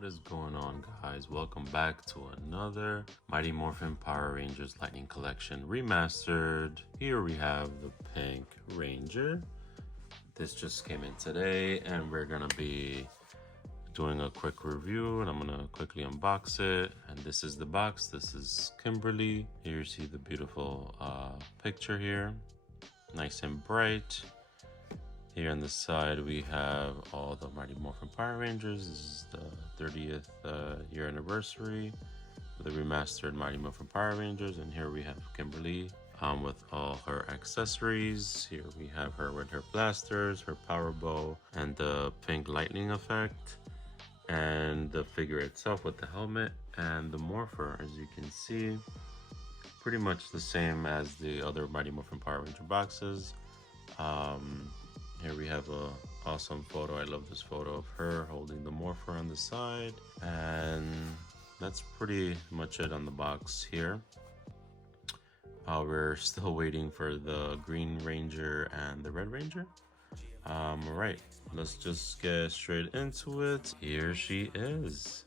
What is going on, guys? Welcome back to another Mighty Morphin Power Rangers Lightning Collection Remastered. Here we have the Pink Ranger. This just came in today and we're gonna be doing a quick review, and I'm gonna quickly unbox it. And this is the box. This is Kimberly. Here you see the beautiful picture here, nice and bright. Here on the side we have all the Mighty Morphin Power Rangers. This is the 30th year anniversary of the remastered Mighty Morphin Power Rangers. And here we have Kimberly with all her accessories. Here we have her with her blasters, her power bow, and the pink lightning effect. And the figure itself with the helmet and the morpher, as you can see, pretty much the same as the other Mighty Morphin Power Ranger boxes. Here we have a awesome photo. I love this photo of her holding the morpher on the side. And that's pretty much it on the box here. We're still waiting for the Green Ranger and the Red Ranger. Alright, let's just get straight into it. Here she is.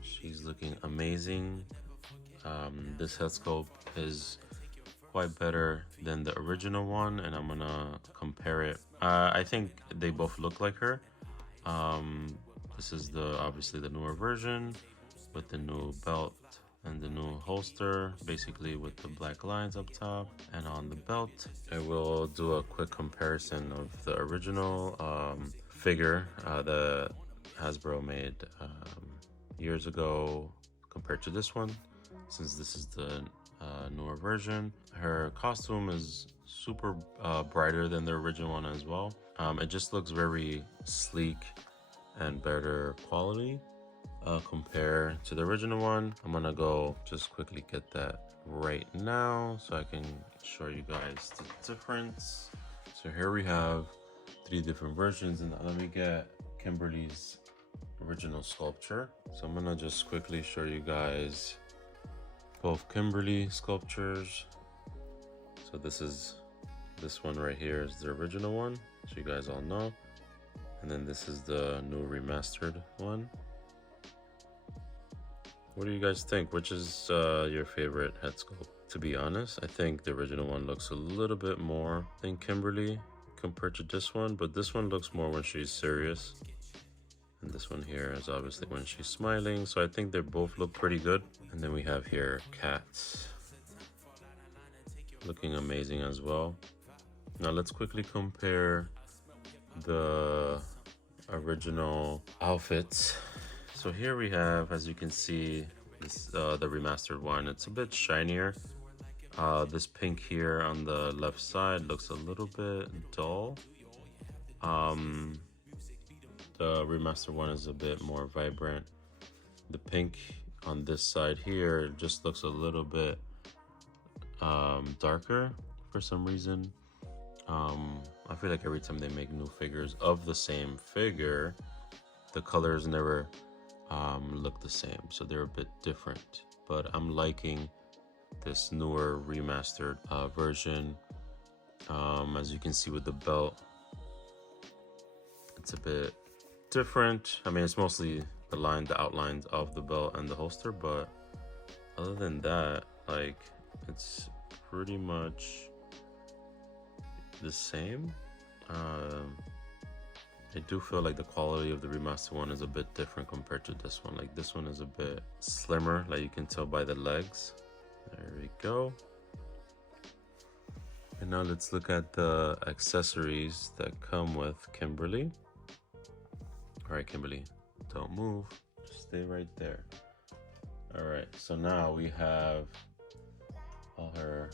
She's looking amazing. This head sculpt is quite better than the original one, and I'm gonna compare it. I think they both look like her. This is obviously the newer version with the new belt and the new holster, basically with the black lines up top and on the belt. I will do a quick comparison of the original figure that Hasbro made years ago compared to this one, since this is the newer version. Her costume is super brighter than the original one as well. It just looks very sleek and better quality compared to the original one. I'm gonna go just quickly get that right now so I can show you guys the difference. So here we have 3 different versions, and let me get Kimberly's original sculpture. So I'm gonna just quickly show you guys both Kimberly sculptures. So this one right here is the original one, so you guys all know. And then this is the new remastered one. What do you guys think? Which is your favorite head sculpt? To be honest, I think the original one looks a little bit more than Kimberly compared to this one, but this one looks more when she's serious. And this one here is obviously when she's smiling, so I think they both look pretty good. And then we have here Cats, looking amazing as well. Now let's quickly compare the original outfits. So here we have, as you can see, this the remastered one. It's a bit shinier. This pink here on the left side looks a little bit dull. The remastered one is a bit more vibrant. The pink on this side here just looks a little bit darker for some reason. I feel like every time they make new figures of the same figure, the colors never look the same, so they're a bit different. But I'm liking this newer remastered version. As you can see with the belt, it's a bit different. I mean, it's mostly the outlines of the belt and the holster, but other than that, like, it's pretty much the same. I do feel like the quality of the remastered one is a bit different compared to this one. Like, this one is a bit slimmer, like you can tell by the legs. There we go. And now let's look at the accessories that come with Kimberly. All right, Kimberly, don't move, just stay right there. All right, so now we have all her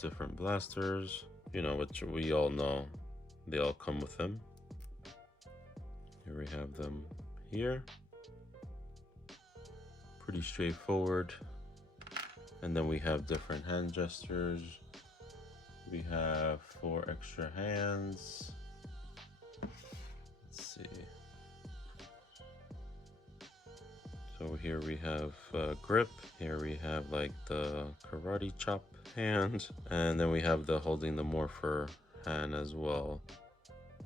different blasters, you know, which we all know they all come with them. Here we have them here. Pretty straightforward. And then we have different hand gestures. We have 4 extra hands. Let's see. So here we have grip. Here we have like the karate chop hand. And then we have the holding the morpher hand as well.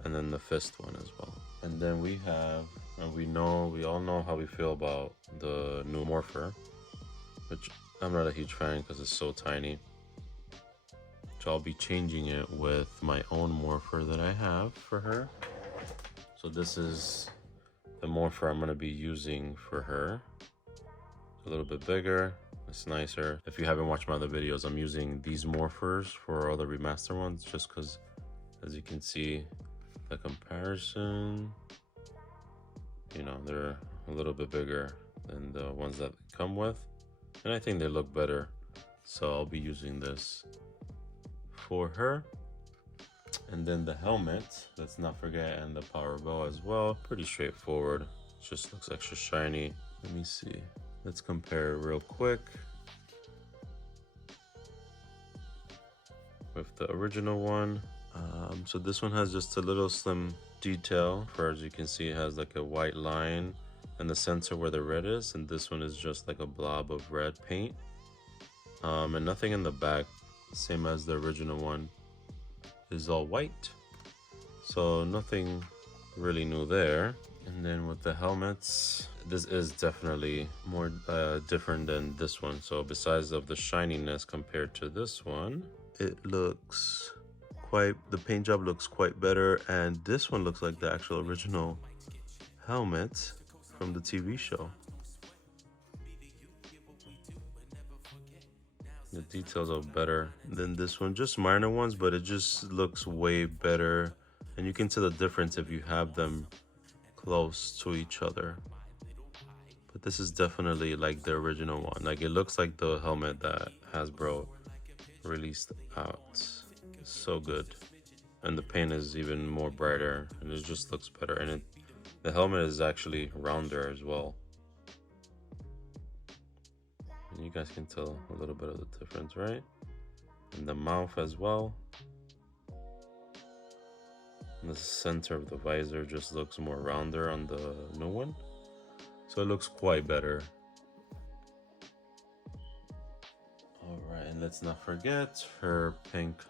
And then the fist one as well. And then we have And we all know how we feel about the new Morpher, which I'm not a huge fan because it's so tiny. So I'll be changing it with my own Morpher that I have for her. So this is the Morpher I'm gonna be using for her. A little bit bigger, it's nicer. If you haven't watched my other videos, I'm using these Morphers for all the remaster ones just because, as you can see, the comparison, you know, they're a little bit bigger than the ones that come with, and I think they look better. So I'll be using this for her. And then the helmet, let's not forget, and the power bow as well. Pretty straightforward, it just looks extra shiny. Let me see, let's compare real quick with the original one. So this one has just a little slim detail. For, as you can see, it has like a white line in the center where the red is, and this one is just like a blob of red paint, and nothing in the back, same as the original one, is all white. So nothing really new there. And then with the helmets, this is definitely more different than this one. So besides of the shininess compared to this one, it looks quite, the paint job looks quite better, and this one looks like the actual original helmet from the TV show. The details are better than this one, just minor ones, but it just looks way better, and you can tell the difference if you have them close to each other. But this is definitely like the original one. Like, it looks like the helmet that Hasbro released out. So good, and the paint is even more brighter, and it just looks better. And the helmet is actually rounder as well, and you guys can tell a little bit of the difference, right? And the mouth as well, and the center of the visor just looks more rounder on the new one, so it looks quite better. All right, and let's not forget her pink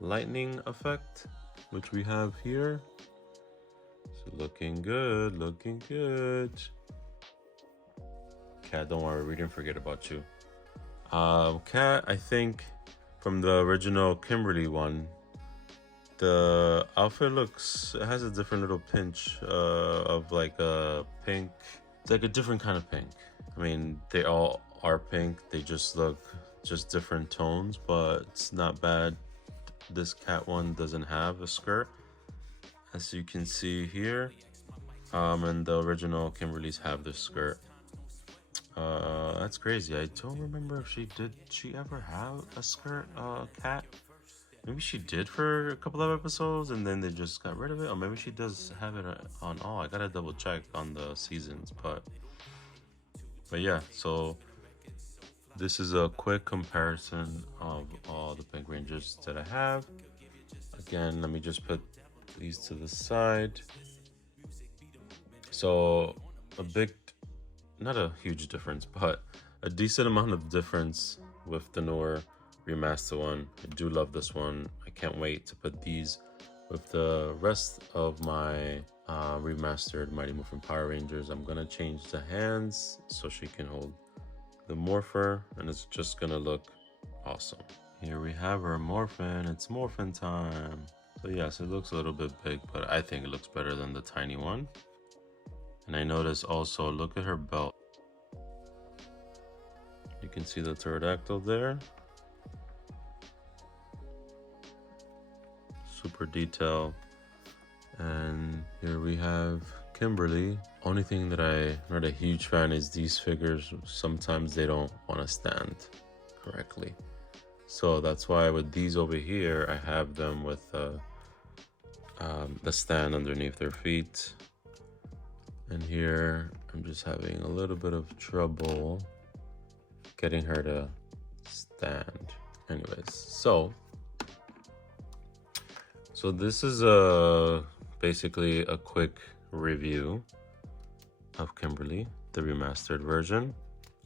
lightning effect, which we have here. So looking good, looking good. Cat, don't worry, we didn't forget about you. Cat, I think from the original Kimberly one, the outfit looks, it has a different little pinch of like a pink. It's like a different kind of pink. I mean, they all are pink, they just look just different tones, but it's not bad. This cat one doesn't have a skirt, as you can see here, and the original Kimberly's have the skirt. That's crazy. I don't remember if she ever have a skirt, Cat. Maybe she did for a couple of episodes and then they just got rid of it, or maybe she does have it on all. I gotta double check on the seasons, but yeah. So this is a quick comparison of all the Pink Rangers that I have. Again, let me just put these to the side. So a big, not a huge difference, but a decent amount of difference with the newer remaster one. I do love this one. I can't wait to put these with the rest of my remastered Mighty Morphin Power Rangers. I'm gonna change the hands so she can hold the Morpher, and it's just gonna look awesome. Here we have our Morphin. It's Morphin time. So yes, it looks a little bit big, but I think it looks better than the tiny one. And I noticed also, look at her belt. You can see the pterodactyl there. Super detail. And here we have Kimberly. Only thing that I'm not a huge fan is these figures, sometimes they don't want to stand correctly. So that's why with these over here, I have them with the stand underneath their feet. And here, I'm just having a little bit of trouble getting her to stand. Anyways, so this is basically a quick review of Kimberly, the remastered version.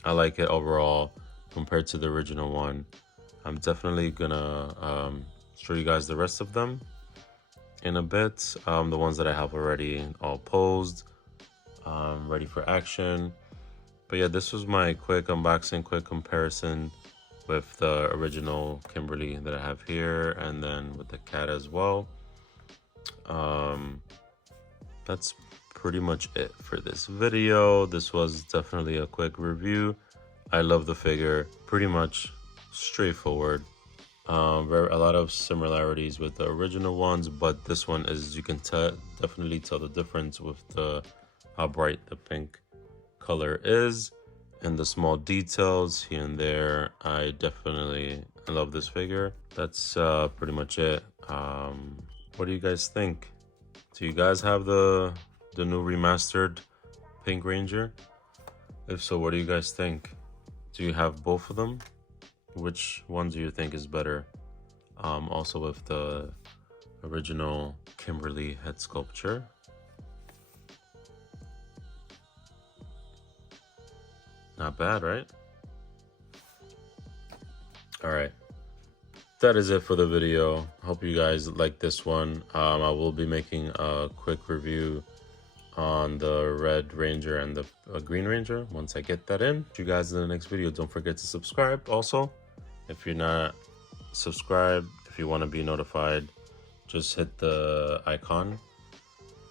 I like it overall compared to the original one. I'm definitely gonna show you guys the rest of them in a bit. The ones that I have already all posed. ready for action. But yeah, this was my quick unboxing, quick comparison with the original Kimberly that I have here, and then with the cat as well. That's pretty much it for this video. This was definitely a quick review. I love the figure, pretty much straightforward. A lot of similarities with the original ones, but this one is, you can definitely tell the difference with how bright the pink color is and the small details here and there. I definitely love this figure. That's pretty much it. What do you guys think? Do you guys have the new remastered Pink Ranger? If so, what do you guys think? Do you have both of them? Which one do you think is better? Also with the original Kimberly head sculpture. Not bad, right? All right. That is it for the video. Hope you guys like this one. I will be making a quick review on the Red Ranger and the Green Ranger once I get that in. See you guys in the next video. Don't forget to subscribe. Also, if you're not subscribed, if you want to be notified, just hit the icon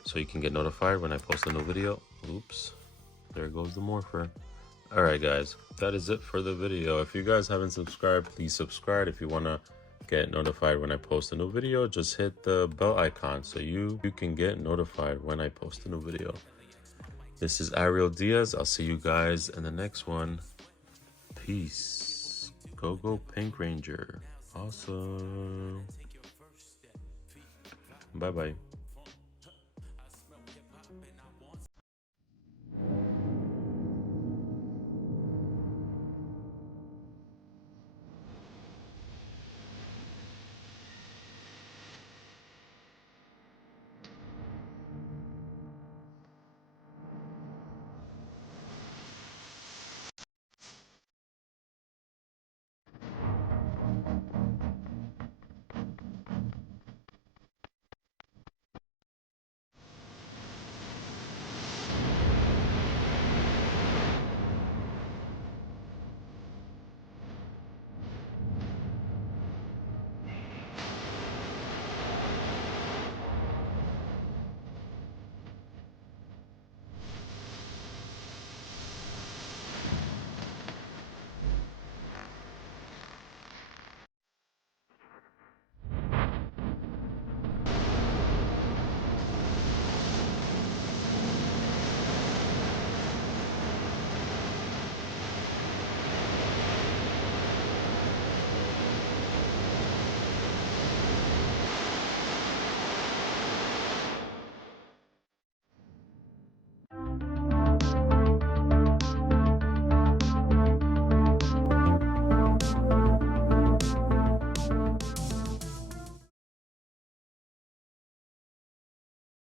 so you can get notified when I post a new video. Oops, there goes the Morphin. All right, guys, that is it for the video. If you guys haven't subscribed, please subscribe. If you want to get notified when I post a new video, just hit the bell icon so you can get notified when I post a new video. This is Ariel Diaz. I'll see you guys in the next one. Peace. Go Pink Ranger. Awesome. Bye bye.